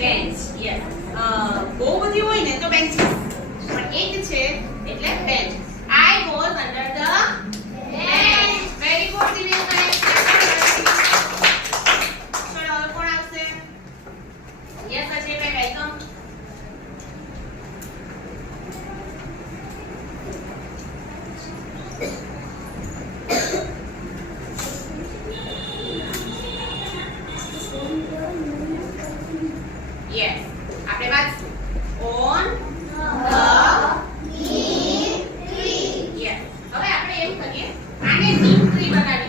Bench. Yes. બહુ બધી હોય ને તો બેન્ચીસ, પણ એક છે એટલે bench. I was under the bench. Very good, Dineshbhai. ચલો હવે કોણ આવશે? યસ અજયભાઈ, વેલકમ. Yes. આપણે વાંચશું. On the tree. Yes. હવે આપણે એવું કરીએ, આને નીમ ટ્રી બનાવીએ.